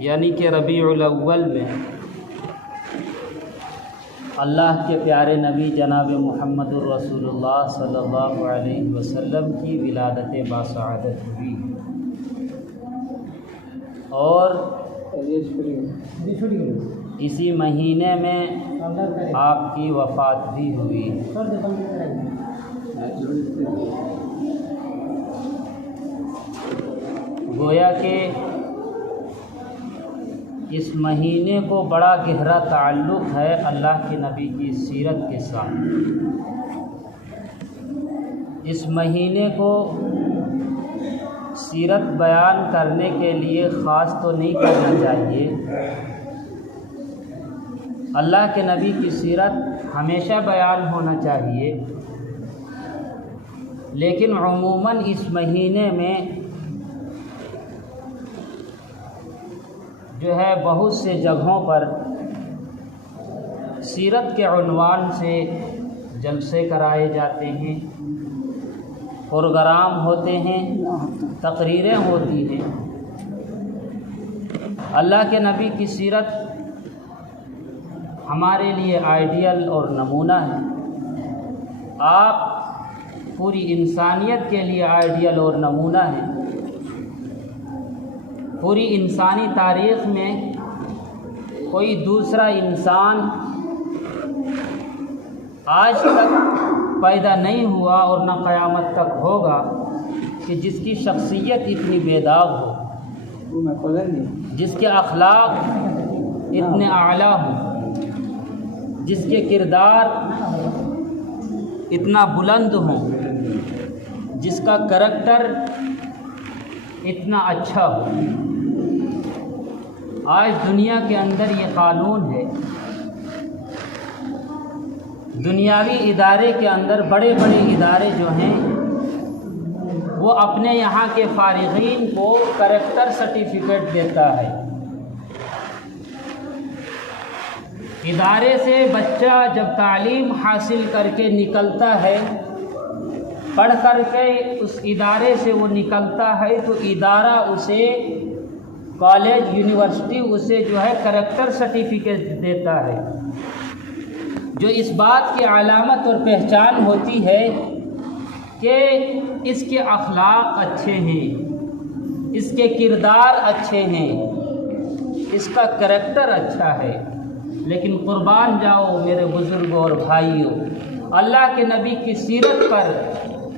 یعنی کہ ربیع الاول میں اللہ کے پیارے نبی جناب محمد الرسول اللہ صلی اللہ علیہ وسلم کی ولادت باسعادت ہوئی اور اسی مہینے میں آپ کی وفات بھی ہوئی۔ گویا کہ اس مہینے کو بڑا گہرا تعلق ہے اللہ کے نبی کی سیرت کے ساتھ۔ اس مہینے کو سیرت بیان کرنے کے لیے خاص تو نہیں کرنا چاہیے، اللہ کے نبی کی سیرت ہمیشہ بیان ہونا چاہیے، لیکن عموماً اس مہینے میں جو ہے بہت سے جگہوں پر سیرت کے عنوان سے جلسے کرائے جاتے ہیں، پروگرام ہوتے ہیں، تقریریں ہوتی ہیں۔ اللہ کے نبی کی سیرت ہمارے لیے آئیڈیل اور نمونہ ہے۔ آپ پوری انسانیت کے لیے آئیڈیل اور نمونہ ہیں۔ پوری انسانی تاریخ میں کوئی دوسرا انسان آج تک پیدا نہیں ہوا اور نہ قیامت تک ہوگا کہ جس کی شخصیت اتنی بے داغ ہو، جس کے اخلاق اتنے اعلیٰ ہوں، جس کے کردار اتنا بلند ہوں، جس کا کریکٹر اتنا اچھا ہو۔ آج دنیا کے اندر یہ قانون ہے، دنیاوی ادارے کے اندر بڑے بڑے ادارے جو ہیں وہ اپنے یہاں کے فارغین کو کریکٹر سرٹیفکیٹ دیتا ہے۔ ادارے سے بچہ جب تعلیم حاصل کر کے نکلتا ہے، پڑھ کر کے اس ادارے سے وہ نکلتا ہے، تو ادارہ اسے کالج یونیورسٹی اسے جو ہے کریکٹر سرٹیفکیٹ دیتا ہے، جو اس بات کی علامت اور پہچان ہوتی ہے کہ اس کے اخلاق اچھے ہیں، اس کے کردار اچھے ہیں، اس کا کریکٹر اچھا ہے۔ لیکن قربان جاؤ میرے بزرگوں اور بھائیوں، اللہ کے نبی کی سیرت پر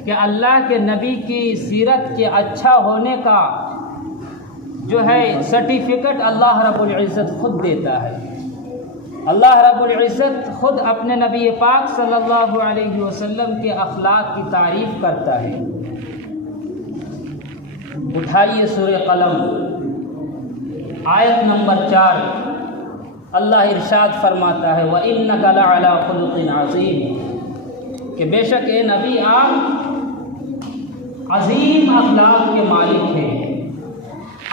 کہ اللہ کے نبی کی سیرت کے اچھا ہونے کا جو ہے سرٹیفکیٹ اللہ رب العزت خود دیتا ہے۔ اللہ رب العزت خود اپنے نبی پاک صلی اللہ علیہ وسلم کے اخلاق کی تعریف کرتا ہے۔ اٹھائیے سورہ قلم آیت نمبر 4، اللہ ارشاد فرماتا ہے وَإِنَّكَ لَعَلَىٰ خُلُقٍ عَظِيمٍ، کہ بے شک اے نبی آپ عظیم اخلاق کے مالک ہیں،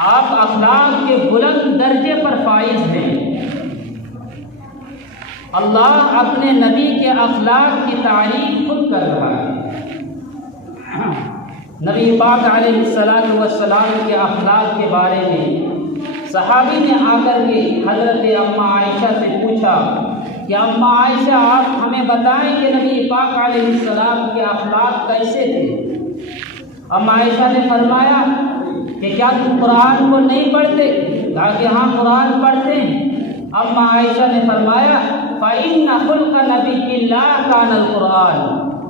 آپ اخلاق کے بلند درجے پر فائز ہیں۔ اللہ اپنے نبی کے اخلاق کی تعریف خود کر رہا ہے۔ نبی پاک علیہ السلام کے اخلاق کے بارے میں صحابی نے آ کر کے حضرت اماں عائشہ سے پوچھا کہ اماں عائشہ آپ ہمیں بتائیں کہ نبی پاک علیہ السلام کے اخلاق کیسے تھے؟ اماں عائشہ نے فرمایا کہ کیا تم قرآن کو نہیں پڑھتے؟ کہا کہ ہاں قرآن پڑھتے ہیں۔ اماں عائشہ نے فرمایا فَإِنَّ خُلْقَ نَبِيِّ اللَّهِ كَانَ الْقُرْآنُ،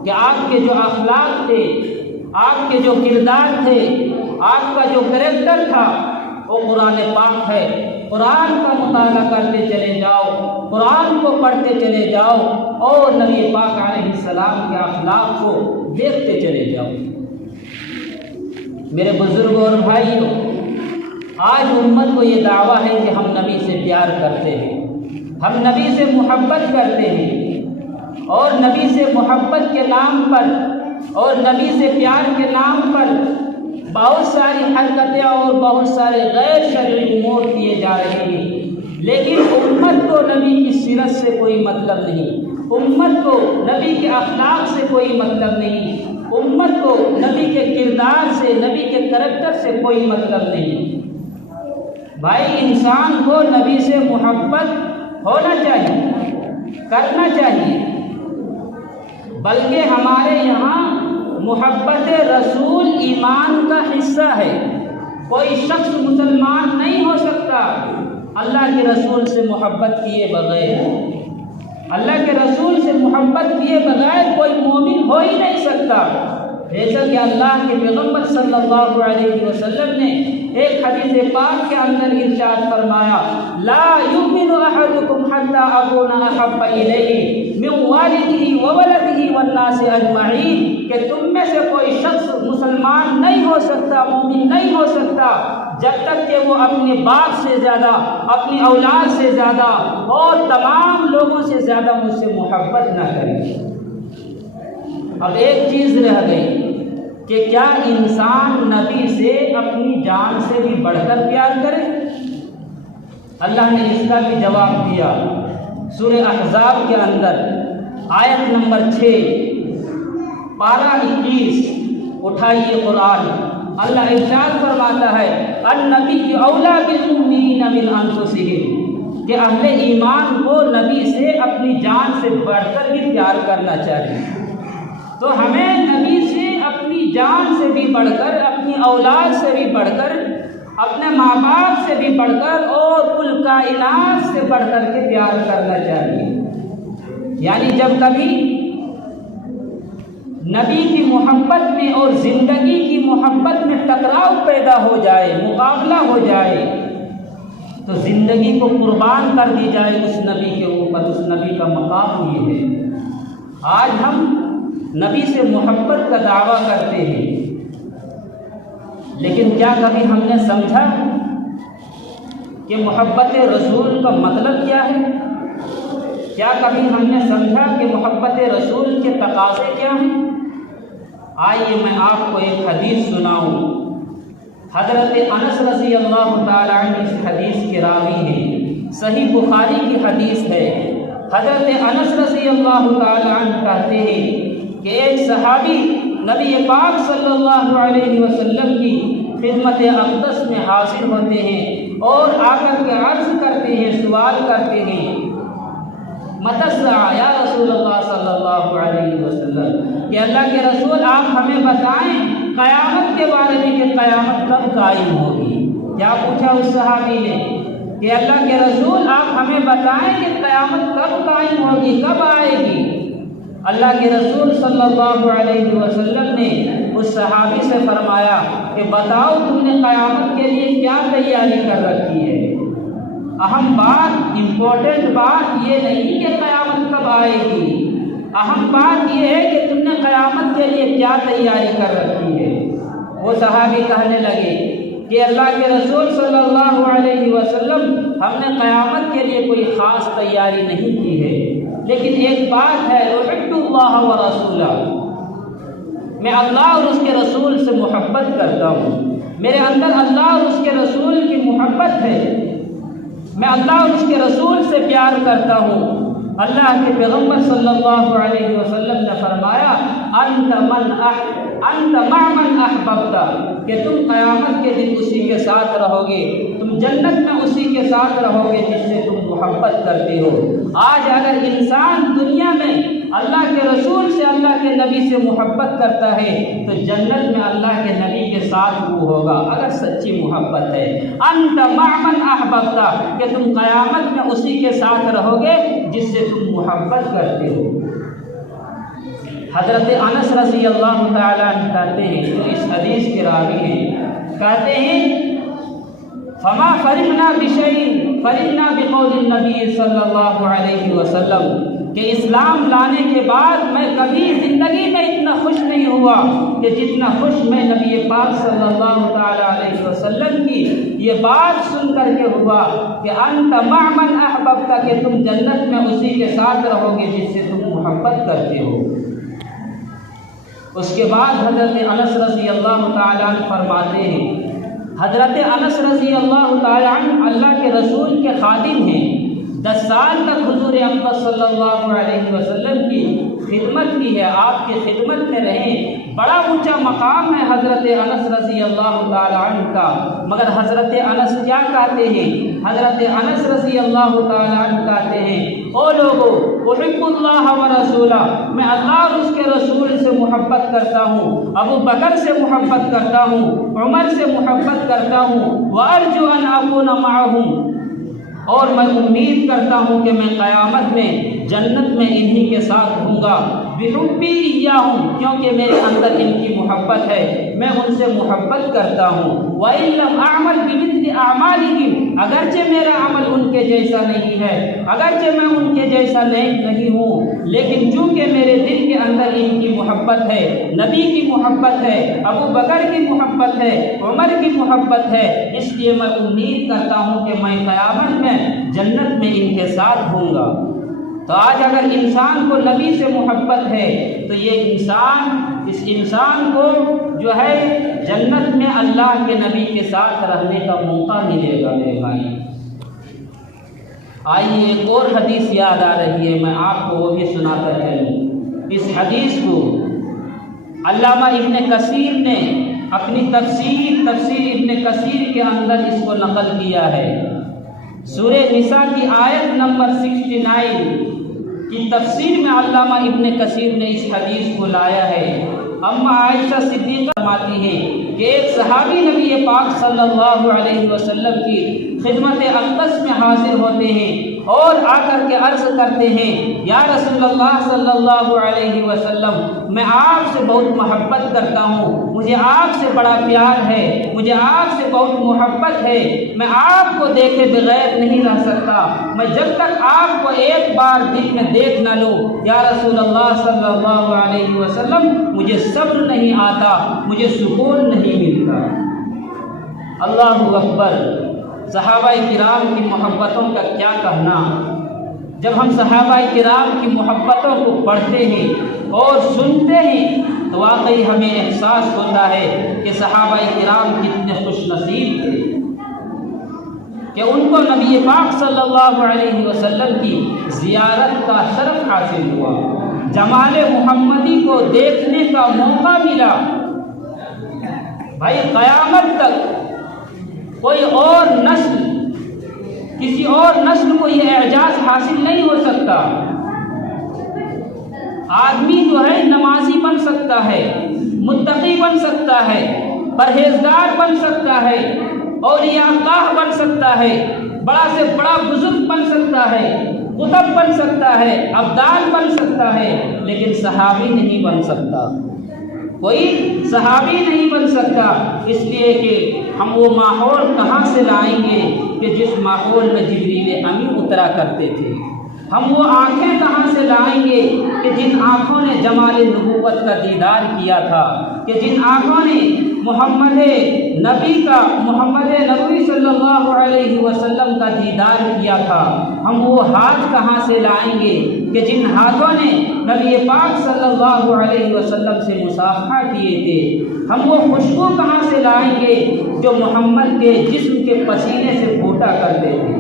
کہ آپ کے جو اخلاق تھے، آپ کے جو کردار تھے، آپ کا جو کریکٹر تھا وہ قرآن پاک ہے۔ قرآن کا مطالعہ کرتے چلے جاؤ، قرآن کو پڑھتے چلے جاؤ اور نبی پاک علیہ السلام کے اخلاق کو دیکھتے چلے جاؤ۔ میرے بزرگوں اور بھائیوں، آج امت کو یہ دعویٰ ہے کہ ہم نبی سے پیار کرتے ہیں، ہم نبی سے محبت کرتے ہیں، اور نبی سے محبت کے نام پر اور نبی سے پیار کے نام پر بہت ساری حرکتیں اور بہت سارے غیر شرعی امور کیے جا رہے ہیں، لیکن امت کو نبی کی سیرت سے کوئی مطلب نہیں، امت کو نبی کے اخلاق سے کوئی مطلب نہیں، امت کو نبی کے کردار سے، نبی کے کریکٹر سے کوئی مطلب نہیں۔ بھائی انسان کو نبی سے محبت ہونا چاہیے، کرنا چاہیے، بلکہ ہمارے یہاں محبت رسول ایمان کا حصہ ہے۔ کوئی شخص مسلمان نہیں ہو سکتا اللہ کے رسول سے محبت کیے بغیر، اللہ کے رسول سے محبت کیے بغیر کوئی مومن ہو ہی نہیں سکتا۔ جیسا کہ اللہ کے پیغمبر صلی اللہ علیہ وسلم نے ایک حدیث پاک کے اندر ارشاد فرمایا، لا یؤمن احدکم حتی اکون احب الیہ من والدہ وولدہ والناس اجمعین، کہ تم میں سے کوئی شخص مسلمان نہیں ہو سکتا، مومن نہیں ہو سکتا جب تک کہ وہ اپنے باپ سے زیادہ، اپنی اولاد سے زیادہ اور تمام لوگوں سے زیادہ مجھ سے محبت نہ کرے۔ اب ایک چیز رہ گئی کہ کیا انسان نبی سے اپنی جان سے بھی بڑھ کر پیار کرے؟ اللہ نے اس کا بھی جواب دیا سورہ احزاب کے اندر آیت نمبر 6 پارہ 21، اٹھائیے قرآن۔ اللہ ارشاد فرماتا ہے، النبی اولیٰ بالمؤمنین من انفسہم، کہ اہل ایمان کو نبی سے اپنی جان سے بڑھ کر بھی پیار کرنا چاہیے۔ تو ہمیں نبی سے اپنی جان سے بھی بڑھ کر، اپنی اولاد سے بھی بڑھ کر، اپنے ماں باپ سے بھی بڑھ کر اور کل کائنات سے بڑھ کر کے پیار کرنا چاہیے۔ یعنی جب کبھی نبی کی محبت میں اور زندگی کی محبت میں ٹکراؤ پیدا ہو جائے، مقابلہ ہو جائے، تو زندگی کو قربان کر دی جائے اس نبی کے اوپر۔ اس نبی کا مقام یہ ہے۔ آج ہم نبی سے محبت کا دعویٰ کرتے ہیں، لیکن کیا کبھی ہم نے سمجھا کہ محبت رسول کا مطلب کیا ہے؟ کیا کبھی ہم نے سمجھا کہ محبت رسول کے تقاضے کیا ہیں؟ آئیے میں آپ کو ایک حدیث سناؤں۔ حضرت انس رضی اللہ تعالیٰ عنہ اس حدیث کے راوی ہیں، صحیح بخاری کی حدیث ہے۔ حضرت انس رضی اللہ تعالیٰ عنہ کہتے ہیں کہ ایک صحابی نبی پاک صلی اللہ علیہ وسلم کی خدمت اقدس میں حاضر ہوتے ہیں اور آ کر کے عرض کرتے ہیں، سوال کرتے ہیں، متی الساعہ یا رسول اللہ صلی اللہ علیہ وسلم، کہ اللہ کے رسول آپ ہمیں بتائیں قیامت کے بارے میں کہ قیامت کب قائم ہوگی۔ کیا پوچھا اس صحابی نے کہ اللہ کے رسول آپ ہمیں بتائیں کہ قیامت کب قائم ہوگی، کب آئے گی۔ اللہ کے رسول صلی اللہ علیہ وسلم نے اس صحابی سے فرمایا کہ بتاؤ تم نے قیامت کے لیے کیا تیاری کر رکھی ہے۔ اہم بات، امپورٹنٹ بات یہ نہیں کہ قیامت کب آئے گی، اہم بات یہ ہے کہ تم نے قیامت کے لیے کیا تیاری کر رکھی ہے۔ وہ صحابی کہنے لگے کہ اللہ کے رسول صلی اللہ علیہ وسلم ہم نے قیامت کے لیے کوئی خاص تیاری نہیں کی ہے، لیکن ایک بات ہے، احب اللہ ورسولہ، میں اللہ اور اس کے رسول سے محبت کرتا ہوں، میرے اندر اللہ اور اس کے رسول کی محبت ہے، میں اللہ اور اس کے رسول سے پیار کرتا ہوں۔ اللہ کے پیغمبر صلی اللہ علیہ وسلم نے فرمایا، انت مع من احببت، کہ تم قیامت کے دن اسی کے ساتھ رہو گے، تم جنت میں اسی کے ساتھ رہو گے جس سے تم محبت کرتے ہو۔ آج اگر انسان دنیا میں اللہ کے رسول سے، اللہ کے نبی سے محبت کرتا ہے تو جنت میں اللہ کے نبی کے ساتھ وہ ہوگا، اگر سچی محبت ہے۔ انت مع من احببت، کہ تم قیامت میں اسی کے ساتھ رہو گے جس سے تم محبت کرتے ہو۔ حضرت انس رضی اللہ تعالیٰ عنہ کہتے ہیں، جو اس حدیث کے راوی ہیں، کہتے ہیں فما فرحنا بشیء فرحنا بقول النبی صلی اللہ علیہ وسلم، کہ اسلام لانے کے بعد میں کبھی زندگی میں اتنا خوش نہیں ہوا کہ جتنا خوش میں نبی پاک صلی اللہ تعالیٰ علیہ وسلم کی یہ بات سن کر کے ہوا کہ انت مع من احببت، کہ تم جنت میں اسی کے ساتھ رہو گے جس سے تم محبت کرتے ہو۔ اس کے بعد حضرت انس رضی اللہ تعالیٰ عنہ فرماتے ہیں، حضرت انس رضی اللہ تعالیٰ عنہ اللہ کے رسول کے خادم ہیں، 10 سال تک حضور اکرم صلی اللہ علیہ وسلم کی خدمت کی ہے، آپ کی خدمت میں رہیں۔ بڑا اونچا مقام ہے حضرت انس رضی اللہ تعالی عنہ کا، مگر حضرت انس کیا کہتے ہیں؟ حضرت انس رضی اللہ تعالی عنہ کہتے ہیں، او لوگو احب اللہ و رسولہ، میں اللہ اور اس کے رسول سے محبت کرتا ہوں، ابو بکر سے محبت کرتا ہوں، عمر سے محبت کرتا ہوں، وارجو ان اکون معہم، اور میں امید کرتا ہوں کہ میں قیامت میں جنت میں انہی کے ساتھ ہوں گا، بحبی ایاہم، کیونکہ میرے اندر ان کی محبت ہے، میں ان سے محبت کرتا ہوں۔ وَإِن لَّمْ أَعْمَلْ بِمِثْلِ أَعْمَالِهِمْ، اگرچہ میرا عمل ان کے جیسا نہیں ہے، اگرچہ میں ان کے جیسا نہیں ہوں، لیکن چونکہ میرے دل کے اندر ان کی محبت ہے، نبی کی محبت ہے، ابو بکر کی محبت ہے، عمر کی محبت ہے، اس لیے میں امید کرتا ہوں کہ میں قیامت میں جنت میں ان کے ساتھ ہوں گا۔ تو آج اگر انسان کو نبی سے محبت ہے تو یہ اس انسان کو جو ہے جنت میں اللہ کے نبی کے ساتھ رہنے کا موقع ملے گا۔ میرے بھائی آئیے ایک اور حدیث یاد آ رہی ہے، میں آپ کو وہ بھی سناتا چلوں۔ اس حدیث کو علامہ ابن کثیر نے اپنی تفسیر ابن کثیر کے اندر اس کو نقل کیا ہے۔ سورہ نساء کی آیت نمبر 69 کی تفسیر میں علامہ ابن کثیر نے اس حدیث کو لایا ہے۔ اما عائشہ صدیقہ فرماتی ہیں کہ ایک صحابی نبی پاک صلی اللہ علیہ وسلم کی خدمت اقدس میں حاضر ہوتے ہیں اور آ کر کے عرض کرتے ہیں، یا رسول اللہ صلی اللہ علیہ وسلم، میں آپ سے بہت محبت کرتا ہوں، مجھے آپ سے بڑا پیار ہے، مجھے آپ سے بہت محبت ہے، میں آپ کو دیکھے بغیر نہیں رہ سکتا، میں جب تک آپ کو ایک بار دل میں دیکھ نہ لوں، یا رسول اللہ صلی اللہ علیہ وسلم، مجھے صبر نہیں آتا، مجھے سکون نہیں ملتا۔ اللہ اکبر۔ صحابہ کرام کی محبتوں کا کیا کہنا؟ جب ہم صحابہ کرام کی محبتوں کو پڑھتے ہیں اور سنتے ہیں تو واقعی ہمیں احساس ہوتا ہے کہ صحابہ کرام کتنے خوش نصیب تھے کہ ان کو نبی پاک صلی اللہ علیہ وسلم کی زیارت کا شرف حاصل ہوا، جمال محمدی کو دیکھنے کا موقع ملا۔ بھائی قیامت تک کوئی اور نسل، کسی اور نسل کو یہ اعجاز حاصل نہیں ہو سکتا۔ آدمی جو ہے نمازی بن سکتا ہے، متقی بن سکتا ہے، پرہیزگار بن سکتا ہے، اولیاء اللہ بن سکتا ہے، بڑا سے بڑا بزرگ بن سکتا ہے، قطب بن سکتا ہے، ابدال بن سکتا ہے، لیکن صحابی نہیں بن سکتا، کوئی صحابی نہیں بن سکتا۔ اس لیے کہ ہم وہ ماحول کہاں سے لائیں گے کہ جس ماحول میں جبریل امین اترا کرتے تھے؟ ہم وہ آنکھیں کہاں سے لائیں گے کہ جن آنکھوں نے جمال نبوت کا دیدار کیا تھا، کہ جن آنکھوں نے محمد نبی صلی اللہ علیہ وسلم کا دیدار کیا تھا؟ ہم وہ ہاتھ کہاں سے لائیں گے کہ جن ہاتھوں نے نبی پاک صلی اللہ علیہ وسلم سے مصافحہ کیے تھے؟ ہم وہ خوشبو کہاں سے لائیں گے جو محمد کے جسم کے پسینے سے پھوٹا کرتے تھے؟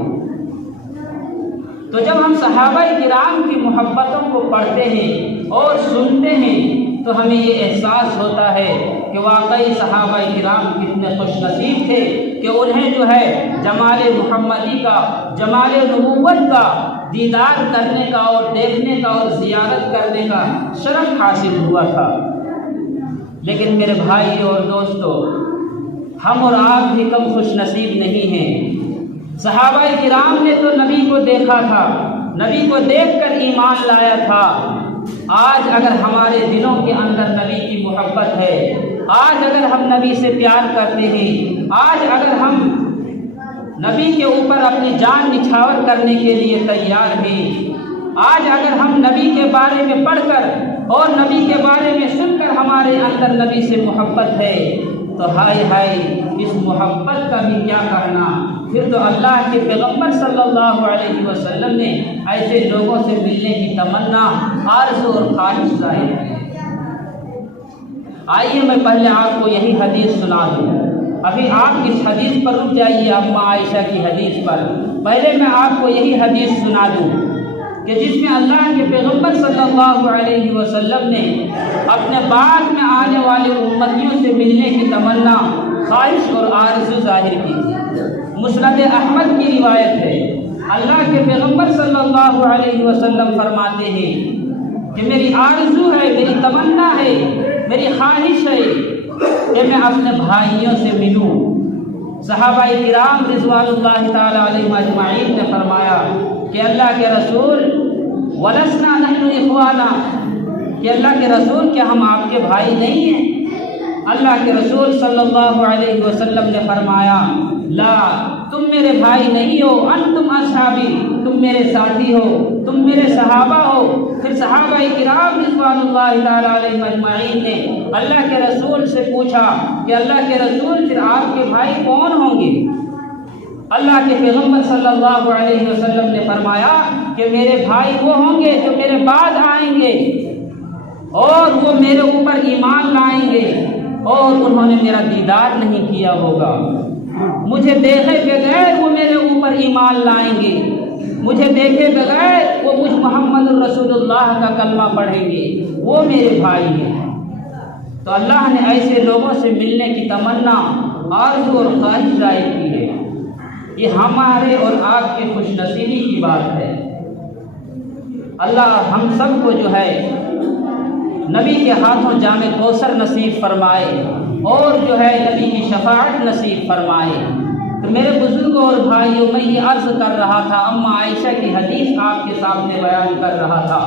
تو جب ہم صحابہ کرام کی محبتوں کو پڑھتے ہیں اور سنتے ہیں تو ہمیں یہ احساس ہوتا ہے کہ واقعی صحابہ کرام کتنے خوش نصیب تھے کہ انہیں جو ہے جمال محمدی کا، جمال نبوت کا دیدار کرنے کا اور دیکھنے کا اور زیارت کرنے کا شرف حاصل ہوا تھا۔ لیکن میرے بھائی اور دوستو، ہم اور آپ بھی کم خوش نصیب نہیں ہیں۔ صحابہ کرام نے تو نبی کو دیکھا تھا، نبی کو دیکھ کر ایمان لایا تھا۔ آج اگر ہمارے دلوں کے اندر نبی کی محبت ہے، آج اگر ہم نبی سے پیار کرتے ہیں، آج اگر ہم نبی کے اوپر اپنی جان نچھاور کرنے کے لیے تیار ہیں، آج اگر ہم نبی کے بارے میں پڑھ کر اور نبی کے بارے میں سن کر ہمارے اندر نبی سے محبت ہے، تو ہائے ہائے اس محبت کا بھی کیا کہنا۔ پھر تو اللہ کے پیغمبر صلی اللہ علیہ وسلم نے ایسے لوگوں سے ملنے کی تمنا، آرزو اور خواہش ظاہر کی۔ آئیے میں پہلے آپ کو یہی حدیث سنا دوں۔ ابھی آپ اس حدیث پر رک جائیے، اماں عائشہ کی حدیث پر۔ پہلے میں آپ کو یہی حدیث سنا دوں کہ جس میں اللہ کے پیغمبر صلی اللہ علیہ وسلم نے اپنے بعد میں آنے والے امتیوں سے ملنے کی تمنا، خواہش اور آرزو ظاہر کی تھی۔ مسند احمد کی روایت ہے، اللہ کے پیغمبر صلی اللہ علیہ وسلم فرماتے ہیں کہ میری آرزو ہے، میری تمنا ہے، میری خواہش ہے کہ میں اپنے بھائیوں سے ملوں۔ صحابہ کرام رضوان اللہ تعالی علیہم اجمعین نے فرمایا کہ اللہ کے رسول ولسنا نحن اخوانا، کہ اللہ کے رسول کیا ہم آپ کے بھائی نہیں ہیں؟ اللہ کے رسول صلی اللہ علیہ وسلم نے فرمایا لا، تم میرے بھائی نہیں ہو، انتم اصحابی، تم میرے ساتھی ہو، تم میرے صحابہ ہو۔ پھر صحابہ کرام رضوان اللہ تعالی علیہم اجمعین نے اللہ کے رسول سے پوچھا کہ اللہ کے رسول پھر آپ کے بھائی کون ہوں گے؟ اللہ کے پیغمبر صلی اللہ علیہ وسلم نے فرمایا کہ میرے بھائی وہ ہوں گے جو میرے بعد آئیں گے اور وہ میرے اوپر ایمان لائیں گے اور انہوں نے میرا دیدار نہیں کیا ہوگا، مجھے دیکھے بغیر وہ میرے اوپر ایمان لائیں گے، مجھے دیکھے بغیر وہ مجھ محمد الرسول اللہ کا کلمہ پڑھیں گے، وہ میرے بھائی ہیں۔ تو اللہ نے ایسے لوگوں سے ملنے کی تمنا، آرزو اور خواہش ظاہر کی ہے۔ یہ ہمارے اور آپ کی خوش نصیبی کی بات ہے۔ اللہ ہم سب کو جو ہے نبی کے ہاتھوں جام کوثر نصیب فرمائے اور جو ہے نبی کی شفاعت نصیب فرمائے۔ تو میرے بزرگوں اور بھائیوں، میں یہ عرض کر رہا تھا، اماں عائشہ کی حدیث آپ کے سامنے بیان کر رہا تھا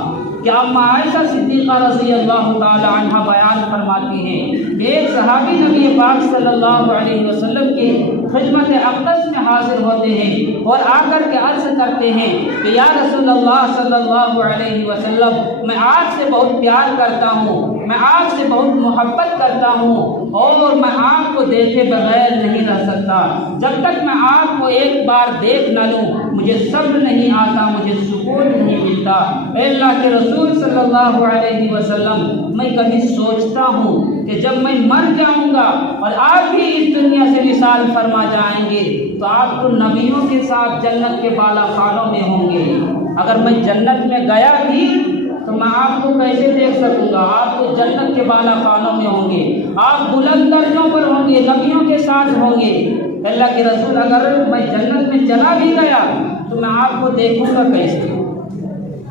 کہ اماں عائشہ صدیقہ رضی اللہ تعالی عنہ بیان فرماتی ہیں کہ ایک صحابی نبی پاک صلی اللہ علیہ وسلم کی خدمت اقدس میں حاضر ہوتے ہیں اور آ کر کے عرض کرتے ہیں کہ یا رسول اللہ صلی اللہ علیہ وسلم، میں آپ سے بہت پیار کرتا ہوں، میں آپ سے بہت محبت کرتا ہوں اور میں آپ کو دیکھے بغیر نہیں رہ سکتا، جب تک میں آپ کو ایک بار دیکھ نہ لوں مجھے صبر نہیں آتا، مجھے سکون نہیں ملتا۔ اے اللہ کے رسول صلی اللہ علیہ وسلم، میں کبھی سوچتا ہوں کہ جب میں مر جاؤں گا اور آپ بھی اس دنیا سے وصال فرما جائیں گے تو آپ تو نبیوں کے ساتھ جنت کے بالا خانوں میں ہوں گے، اگر میں جنت میں گیا بھی تو میں آپ کو کیسے دیکھ سکوں گا؟ آپ تو جنت کے بالا خانوں میں ہوں گے، آپ بلند درجوں پر ہوں گے، نبیوں کے ساتھ ہوں گے۔ اللہ کے رسول، اگر میں جنت میں چلا بھی گیا تو میں آپ کو دیکھوں گا کیسے؟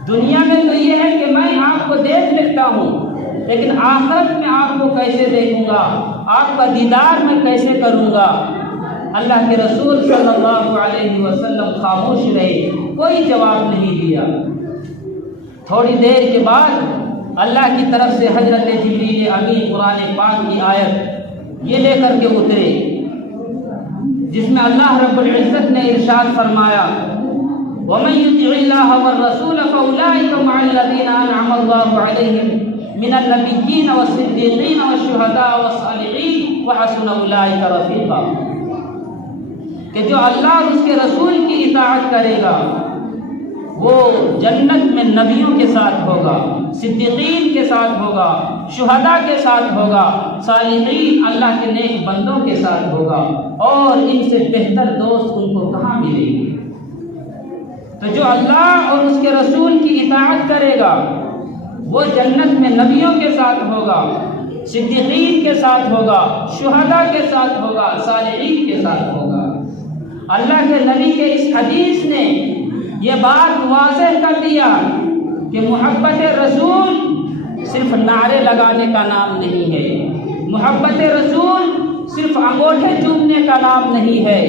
دنیا میں تو یہ ہے کہ میں آپ کو دیکھ لیتا ہوں، لیکن آخرت میں آپ کو کیسے دیکھوں گا؟ آپ کا دیدار میں کیسے کروں گا؟ اللہ کے رسول صلی اللہ علیہ وسلم خاموش رہے، کوئی جواب نہیں دیا۔ تھوڑی دیر کے بعد اللہ کی طرف سے حضرت جبریل امین قرآن پاک کی آیت یہ لے کر کے اترے، جس میں اللہ رب العزت نے ارشاد فرمایا وَمَن يُطِعِ اللَّهَ وَالرَّسُولَ فَأُولَٰئِكَ مَعَ الَّذِينَ أَنْعَمَ اللَّهُ عَلَيْهِم مِّنَ النَّبِيِّينَ وَالصِّدِّيقِينَ وَالشُّهَدَاءِ وَالصَّالِحِينَ وَحَسُنَ أُولَٰئِكَ رَفِيقًا، کہ جو اللہ اور اس کے رسول کی اطاعت کرے گا وہ جنت میں نبیوں کے ساتھ ہوگا، صدیقین کے ساتھ ہوگا، شہداء کے ساتھ ہوگا، صالحین اللہ کے نیک بندوں کے ساتھ ہوگا، اور ان سے بہتر دوست ان کو کہاں ملے گی؟ تو جو اللہ اور اس کے رسول کی اطاعت کرے گا وہ جنت میں نبیوں کے ساتھ ہوگا، صدیقین کے ساتھ ہوگا، شہداء کے ساتھ ہوگا، صالحین کے ساتھ ہوگا۔ اللہ کے نبی کے اس حدیث نے یہ بات واضح کر دیا کہ محبت رسول صرف نعرے لگانے کا نام نہیں ہے، محبت رسول صرف انگوٹھے چومنے کا نام نہیں ہے،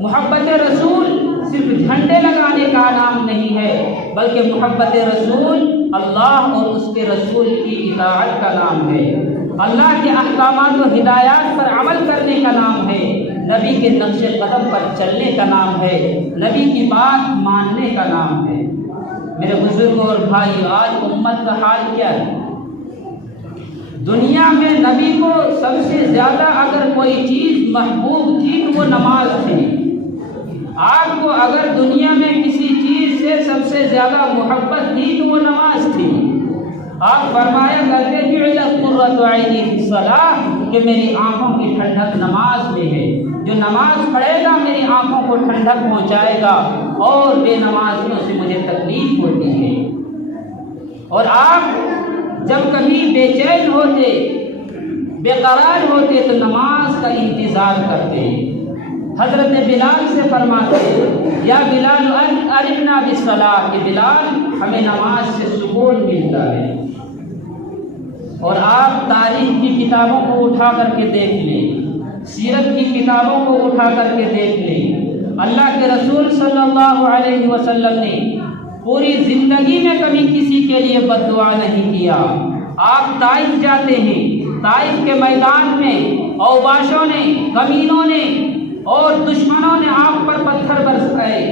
محبت رسول صرف جھنڈے لگانے کا نام نہیں ہے، بلکہ محبت رسول اللہ اور اس کے رسول کی اطاعت کا نام ہے، اللہ کے احکامات و ہدایات پر عمل کرنے کا نام ہے، نبی کے نقش قدم پر چلنے کا نام ہے، نبی کی بات ماننے کا نام ہے۔ میرے بزرگوں اور بھائی، آج امت کا حال کیا ہے؟ دنیا میں نبی کو سب سے زیادہ اگر کوئی چیز محبوب تھی تو وہ نماز تھی۔ آپ کو اگر دنیا میں کسی چیز سے سب سے زیادہ محبت تھی تو وہ نماز تھی۔ آپ فرمایا کرتے جعلت قرۃ عینی فی الصلاۃ، کہ میری آنکھوں کی ٹھنڈک نماز میں ہے، جو نماز پڑھے گا میری آنکھوں کو ٹھنڈک پہنچائے گا، اور بے نمازیوں سے مجھے تکلیف ہوتی ہے۔ اور آپ جب کبھی بے چین ہوتے، بے قرار ہوتے تو نماز کا انتظار کرتے۔ حضرت بلال سے فرماتے یا بلال ارحنا بالصلاۃ، کہ بلال ہمیں نماز سے سکون ملتا ہے۔ اور آپ تاریخ کی کتابوں کو اٹھا کر کے دیکھ لیں، سیرت کی کتابوں کو اٹھا کر کے دیکھ لیں، اللہ کے رسول صلی اللہ علیہ وسلم نے پوری زندگی میں کبھی کسی کے لیے بد دعا نہیں کیا۔ آپ طائف جاتے ہیں، طائف کے میدان میں اوباشوں نے، کمینوں نے اور دشمنوں نے آپ پر پتھر برسائے،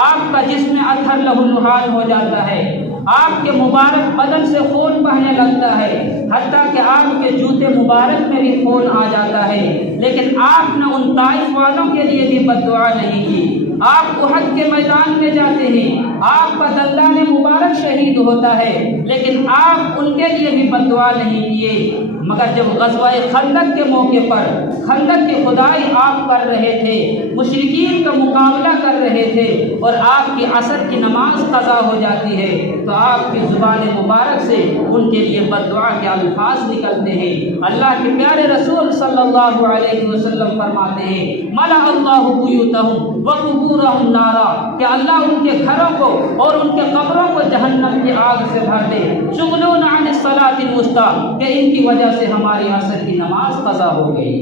آپ کا جسم اتھر لہولہان ہو جاتا ہے، آپ کے مبارک بدن سے خون بہنے لگتا ہے، حتیٰ کہ آپ کے جوتے مبارک میں بھی خون آ جاتا ہے، لیکن آپ نے ان طائف والوں کے لیے بھی بد دعا نہیں کی۔ آپ احد کے میدان میں جاتے ہیں، آپ کا دندان مبارک شہید ہوتا ہے، لیکن آپ ان کے لیے بھی بد دعا نہیں کیے۔ مگر جب غزوہ خندق کے موقع پر خندق کی کھدائی آپ کر رہے تھے، مشرکین کا مقابلہ کر رہے تھے، اور آپ کی عصر کی نماز قضا ہو جاتی ہے، تو آپ کی زبان مبارک سے ان کے لیے بد دعا کے الفاظ نکلتے ہیں۔ اللہ کے پیارے رسول صلی اللہ علیہ وسلم فرماتے ہیں ملأ اللہ بیوتہم وقبورہم نارا، کہ اللہ ان کے گھروں کو اور ان کے قبروں کو جہنم کی آگ سے بھر دے۔ شغلون عن الصلاۃ الوسطیٰ، کہ ان کی وجہ سے ہماری عصر کی نماز قضا ہو گئی۔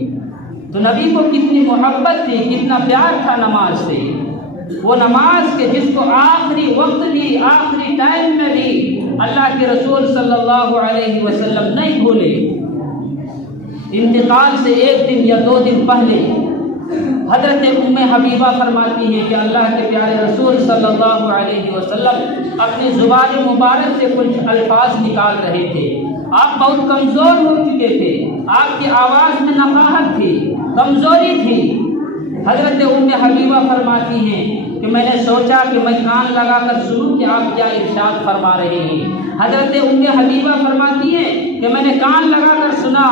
تو نبی کو کتنی محبت تھی، کتنا پیار تھا نماز سے۔ وہ نماز کے جس کو آخری وقت بھی، آخری ٹائم میں بھی اللہ کے رسول صلی اللہ علیہ وسلم نہیں بھولے۔ انتقال سے ایک دن یا 2 دن پہلے حضرت ام حبیبہ فرماتی ہیں کہ اللہ کے پیارے رسول صلی اللہ علیہ وسلم اپنی زبان مبارک سے کچھ الفاظ نکال رہے تھے۔ آپ بہت کمزور ہو چکے تھے، آپ کی آواز میں نقاہت تھی، کمزوری تھی۔ حضرت ام حبیبہ فرماتی ہیں کہ میں نے سوچا کہ میں کان لگا کر سنوں کہ آپ کیا ارشاد فرما رہے ہیں۔ حضرت ام حبیبہ فرماتی ہیں کہ میں نے کان لگا کر سنا،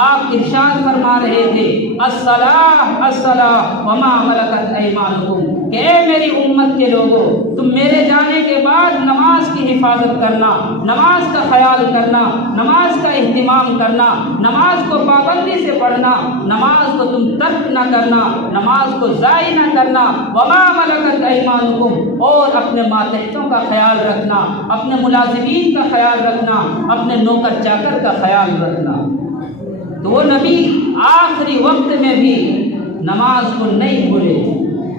آپ ارشاد فرما رہے تھے الصلاۃ الصلاۃ وما ملکت ایمانکم، کہ اے میری امت کے لوگوں، تم میرے جانے کے بعد نماز کی حفاظت کرنا، نماز کا خیال کرنا، نماز کا اہتمام کرنا، نماز کو پابندی سے پڑھنا، نماز کو تم ترک نہ کرنا، نماز کو ضائع نہ کرنا، وما ملکت ایمانکم، اور اپنے ماتحتوں کا خیال رکھنا، اپنے ملازمین کا خیال رکھنا، اپنے نوکر چاکر کا خیال رکھنا۔ تو وہ نبی آخری وقت میں بھی نماز کو نہیں بھولے،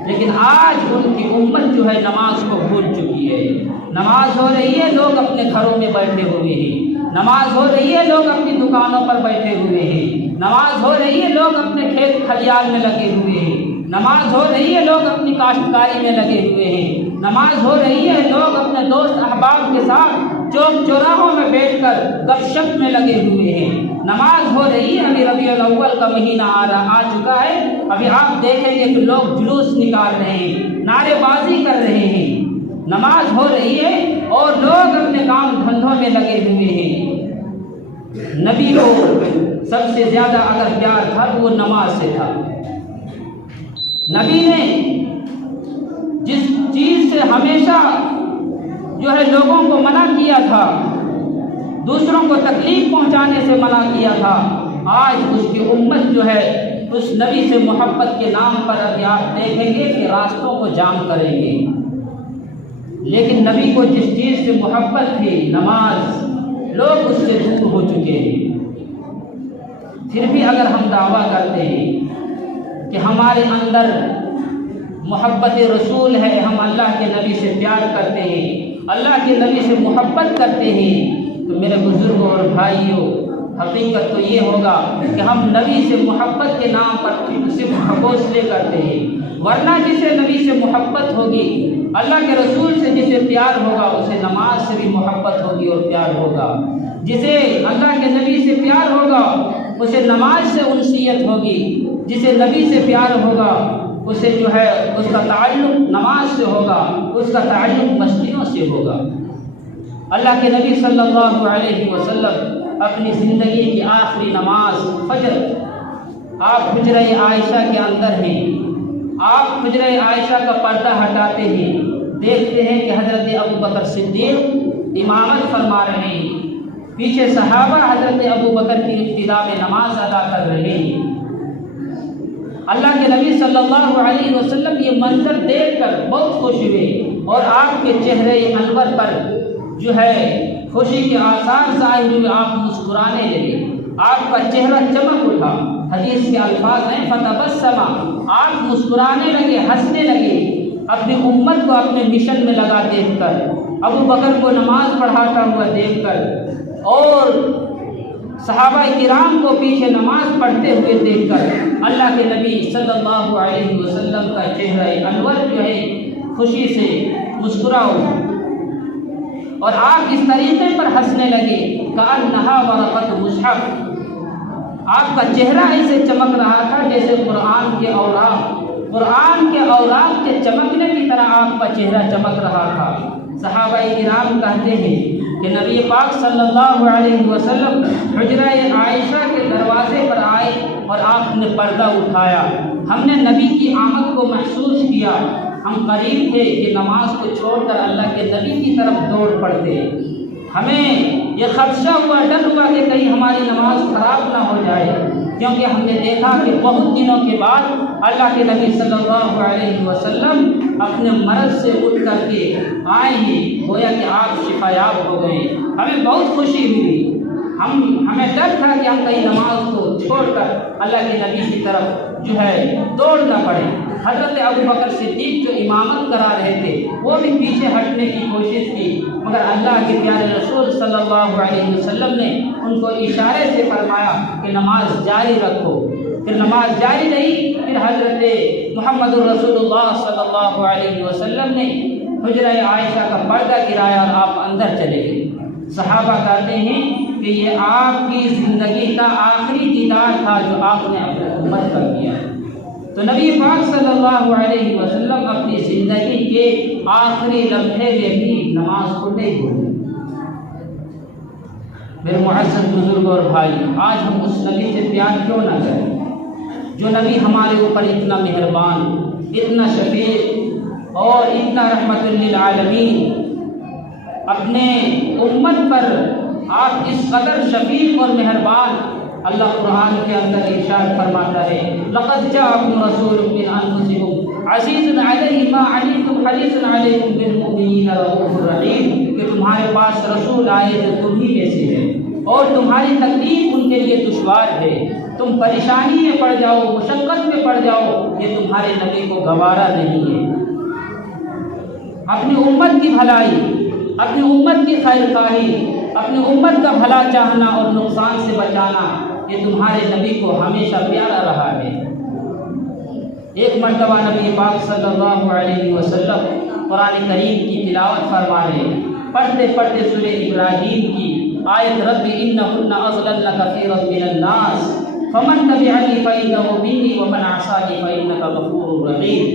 لیکن آج ان کی امت جو ہے نماز کو بھول چکی ہے۔ نماز ہو رہی ہے، لوگ اپنے گھروں میں بیٹھے ہوئے ہیں، نماز ہو رہی ہے، لوگ اپنی دکانوں پر بیٹھے ہوئے ہیں، نماز ہو رہی ہے، لوگ اپنے کھیت کھلیان میں لگے ہوئے ہیں، نماز ہو رہی ہے، لوگ اپنی کاشتکاری میں لگے ہوئے ہیں، نماز ہو رہی ہے، لوگ اپنے دوست احباب کے ساتھ چوک چوراہوں میں بیٹھ کر گپ شپ میں لگے ہوئے ہیں۔ نماز ہو رہی ہے، ابھی ربیع الاول کا مہینہ آ چکا ہے، ابھی آپ دیکھیں گے کہ لوگ جلوس نکال رہے ہیں، نعرے بازی کر رہے ہیں۔ نماز ہو رہی ہے اور لوگ اپنے کام دھندوں میں لگے ہوئے ہیں۔ نبی کو سب سے زیادہ اگر پیار تھا تو وہ نماز سے تھا۔ نبی نے جس چیز سے ہمیشہ جو ہے لوگوں کو منع کیا تھا، دوسروں کو تکلیف پہنچانے سے منع کیا تھا، آج اس کی امت جو ہے اس نبی سے محبت کے نام پر ابھی آپ دیکھیں گے کہ راستوں کو جام کریں گے۔ لیکن نبی کو جس چیز سے محبت تھی، نماز، لوگ اس سے دور ہو چکے ہیں۔ پھر بھی اگر ہم دعویٰ کرتے ہیں کہ ہمارے اندر محبت رسول ہے، ہم اللہ کے نبی سے پیار کرتے ہیں، اللہ کے نبی سے محبت کرتے ہیں، تو میرے بزرگوں اور بھائیوں، حقیقت تو یہ ہوگا کہ ہم نبی سے محبت کے نام پر صرف حوصلے کرتے ہیں، ورنہ جسے نبی سے محبت ہوگی، اللہ کے رسول سے جسے پیار ہوگا، اسے نماز سے بھی محبت ہوگی اور پیار ہوگا۔ جسے اللہ کے نبی سے پیار ہوگا اسے نماز سے انسیت ہوگی، جسے نبی سے پیار ہوگا اسے جو ہے اس کا تعلق نماز سے ہوگا، اس کا تعلق مسجدوں سے ہوگا۔ اللہ کے نبی صلی اللہ علیہ وسلم اپنی زندگی کی آخری نماز فجر آپ حجرہ عائشہ کے اندر ہیں، آپ حجرہ عائشہ کا پردہ ہٹاتے ہیں، دیکھتے ہیں کہ حضرت ابوبکر صدیق امامت فرما رہے ہیں، پیچھے صحابہ حضرت ابوبکر کی ابتدا میں نماز ادا کر رہے ہیں۔ اللہ کے نبی صلی اللہ علیہ وسلم یہ منظر دیکھ کر بہت خوش ہوئے اور آپ کے چہرے انور پر جو ہے خوشی کے آثار ظاہر ہوئے، آپ مسکرانے لگے، آپ کا چہرہ چمک اٹھا۔ حدیث کے الفاظ ہیں فتبسم، آپ مسکرانے لگے، ہنسنے لگے، اپنی امت کو اپنے مشن میں لگا دیکھ کر، ابو بکر کو نماز پڑھاتا ہوا دیکھ کر اور صحابہ کرام کو پیچھے نماز پڑھتے ہوئے دیکھ کر اللہ کے نبی صلی اللہ علیہ وسلم کا چہرہ انور جو ہے خوشی سے مسکرا ہوا اور آپ اس طریقے پر ہنسنے لگے کأنہا ورقۃ مصحف، آپ کا چہرہ ایسے چمک رہا تھا جیسے قرآن کے اوراق کے چمکنے کی طرح آپ کا چہرہ چمک رہا تھا۔ صحابہ کرام کہتے ہیں کہ نبی پاک صلی اللہ علیہ وسلم حجرہ عائشہ کے دروازے پر آئے اور آپ نے پردہ اٹھایا، ہم نے نبی کی آمد کو محسوس کیا، ہم قریب تھے کہ نماز کو چھوڑ کر اللہ کے نبی کی طرف دوڑ پڑتے، ہمیں یہ خدشہ ہوا، ڈر ہوا کہ کہیں ہماری نماز خراب نہ ہو جائے، کیونکہ ہم نے دیکھا کہ بہت دنوں کے بعد اللہ کے نبی صلی اللہ علیہ وسلم اپنے مرض سے اٹھ کر کے آئے ہیں، گویا کہ آپ شفا یاب ہو گئے، ہمیں بہت خوشی ہوئی، ہمیں ڈر تھا کہ ہم کہیں نماز کو چھوڑ کر اللہ کے نبی کی طرف جو ہے دوڑ نہ پڑے۔ حضرت ابوبکر صدیق جو امامت کرا رہے تھے وہ بھی پیچھے ہٹنے کی کوشش کی، مگر اللہ کے پیارے رسول صلی اللہ علیہ وسلم نے ان کو اشارے سے فرمایا کہ نماز جاری رکھو، پھر نماز جاری رہی، پھر حضرت محمد رسول اللہ صلی اللہ علیہ وسلم نے حجرہ عائشہ کا پردہ گرایا اور آپ اندر چلے گئے۔ صحابہ کہتے ہیں کہ یہ آپ کی زندگی کا آخری دیدار تھا جو آپ نے اپنے امت پر کیا۔ تو نبی پاک صلی اللہ علیہ وسلم اپنی زندگی کے آخری لمحے میں بھی نماز کو نہیں بھولے۔ میرے معزز بزرگ اور بھائی، آج ہم اس نبی سے پیار کیوں نہ کریں جو نبی ہمارے اوپر اتنا مہربان، اتنا شفیق اور اتنا رحمت للعالمین، اپنے امت پر آپ اس قدر شفیق اور مہربان۔ اللہ قرآن کے اندر ارشاد فرماتا ہے لقد جاءکم رسول من انفسکم عزیز علیہ ما عنتم حریص علیکم بالمؤمنین رؤوف رحیم، کہ تمہارے پاس رسول آئے جو تم ہی میں سے ہے اور تمہاری تکلیف ان کے لیے دشوار ہے، تم پریشانی میں پڑ جاؤ، مشقت میں پڑ جاؤ، یہ تمہارے نبی کو گوارا نہیں ہے۔ اپنی امت کی بھلائی، اپنی امت کی خیر خواہی، اپنی امت کا بھلا چاہنا اور نقصان سے بچانا، یہ تمہارے نبی کو ہمیشہ پیارا رہا ہے۔ ایک مرتبہ نبی پاک صلی اللہ علیہ وسلم قرآن کریم کی تلاوت فرما رہے، پڑھتے پڑھتے سورہ ابراہیم کی آیت رب انہن اضللن کثیرا من الناس فمن تبعنی فانہ منی ومن عصانی فانک غفور رحیم،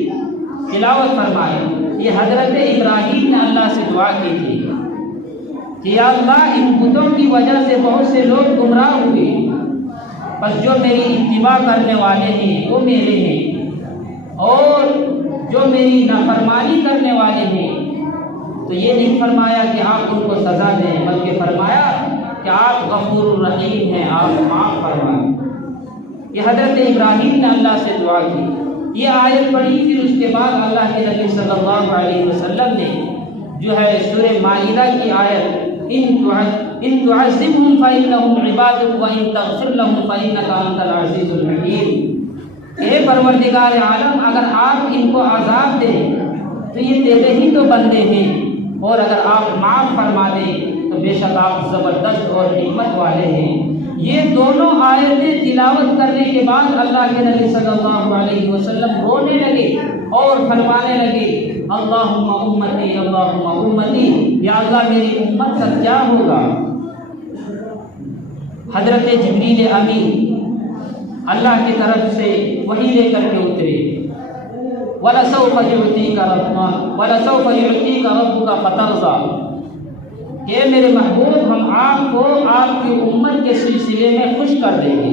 تلاوت فرمائے۔ یہ حضرت ابراہیم نے اللہ سے دعا کی تھی کہ یا اللہ ان بتوں کی وجہ سے بہت سے لوگ گمراہ ہوئے، بس جو میری اتباع کرنے والے ہیں وہ میرے ہیں، اور جو میری نافرمانی کرنے والے ہیں تو یہ نہیں فرمایا کہ آپ ان کو سزا دیں، بلکہ فرمایا کہ آپ غفور الرحیم ہیں، آپ معاف فرمائیں۔ یہ حضرت ابراہیم نے اللہ سے دعا کی، یہ آیت پڑھی، پھر اس کے بعد اللہ کے نبی صلی اللہ علیہ وسلم نے جو ہے سورہ مائدہ کی آیت ان تعذبهم فإنهم عبادك وإن تغفر لهم فإنك أنت العزيز الحكيم، اے پروردگار عالم اگر آپ ان کو عذاب دیں تو یہ تیرے ہی تو بندے ہیں، اور اگر آپ معاف فرما دیں تو بے شک آپ زبردست اور حکمت والے ہیں۔ یہ دونوں آیتیں تلاوت کرنے کے بعد اللہ کے نبی صلی اللہ علیہ وسلم رونے لگے اور فرمانے لگے اللہم امتی اللہم امتی، یا اللہ میری امت کا کیا ہوگا۔ حضرت جبریل امین اللہ کی طرف سے وحی لے کر کے اترے، وَلَسَوْفَ يُعْتِيكَ رَبُّكَ فَتَرْضَىٰ، کہ میرے محبوب ہم آپ کو آپ کی امت کے سلسلے میں خوش کر دیں گے،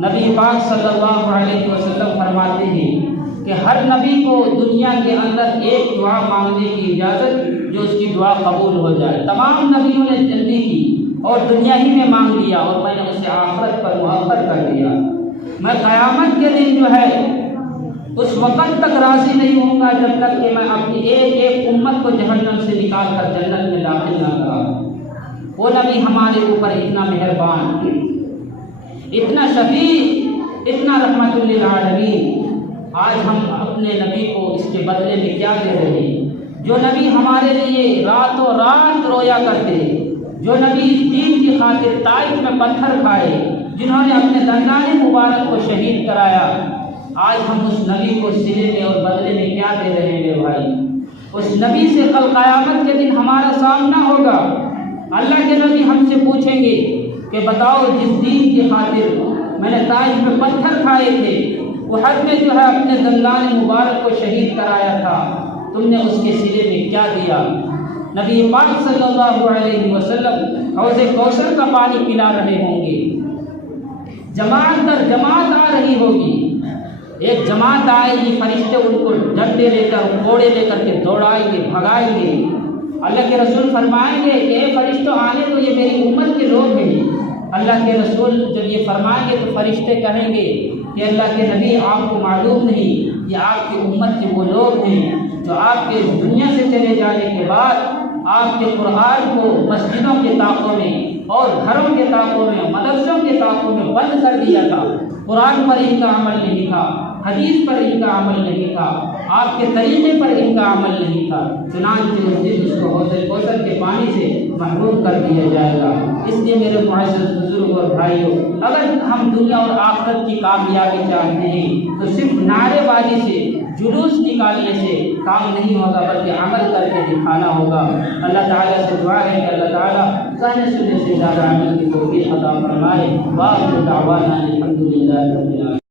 نبی پاک صلی اللہ علیہ وسلم فرماتے ہیں کہ ہر نبی کو دنیا کے اندر ایک دعا مانگنے کی اجازت جو اس کی دعا قبول ہو جائے۔ تمام نبیوں نے جلدی کی اور دنیا ہی میں مانگ لیا اور میں نے اسے آخرت پر مؤخر کر دیا۔ میں قیامت کے دن جو ہے اس وقت تک راضی نہیں ہوں گا جب تک کہ میں اپنی ایک ایک امت کو جہنم سے نکال کر جنت میں داخل نہ کرا۔ وہ نبی ہمارے اوپر اتنا مہربان، اتنا شفیق، اتنا رحمت للعالمین، آج ہم اپنے نبی کو اس کے بدلے میں کیا دے رہے ہیں؟ جو نبی ہمارے لیے راتوں رات رویا کرتے، جو نبی اس دین کی خاطر طائف میں پتھر کھائے، جنہوں نے اپنے دندان مبارک کو شہید کرایا، آج ہم اس نبی کو صلے میں اور بدلے میں کیا دے رہے ہیں بھائی؟ اس نبی سے کل قیامت کے دن ہمارا سامنا ہوگا۔ اللہ کے نبی ہم سے پوچھیں گے کہ بتاؤ، جس دین کی خاطر میں نے طائف میں پتھر کھائے تھے، احد میں جو ہے اپنے دندان مبارک کو شہید کرایا تھا، تم نے اس کے صلے میں کیا دیا؟ نبی پاک صلی اللہ علیہ وسلم حوض کوثر کا پانی پلا رہے ہوں گے، جماعت در جماعت آ رہی ہوگی، ایک جماعت آئے گی، فرشتے ان کو ڈنڈے لے کر، کوڑے لے کر کے دوڑائیں گے، بھگائیں گے۔ اللہ کے رسول فرمائیں گے کہ اے فرشتوں، آنے تو یہ میری امت کے لوگ ہیں۔ اللہ کے رسول جب یہ فرمائیں گے تو فرشتے کہیں گے کہ اللہ کے نبی، آپ کو معلوم نہیں، یہ آپ کی امت کے وہ لوگ ہیں جو آپ کے دنیا سے چلے جانے کے بعد آپ کے قرآن کو مسجدوں کے طاقوں میں اور گھروں کے طاقوں میں، مدرسوں کے طاقوں میں بند کر دیا تھا۔ قرآن پر ان کا عمل نہیں تھا، حدیث پر ان کا عمل نہیں تھا، آپ کے طریقے پر ان کا عمل نہیں تھا، چنانچہ اس دن اس کو حوض کوثر کے پانی سے محروم کر دیا جائے گا۔ اس لیے میرے معزز بزرگ اور بھائیوں، اگر ہم دنیا اور آخرت کی کامیابی چاہتے ہیں تو صرف نعرے بازی سے، جلوس نکالنے سے کام نہیں ہوگا، بلکہ عمل کر کے دکھانا ہوگا۔ اللہ تعالیٰ سے دعا ہے کہ اللہ تعالیٰ کہنے سننے سے زیادہ عمل کی توفیق عطا فرمائے۔ وآخر دعوانا الحمد للہ رب العالمین۔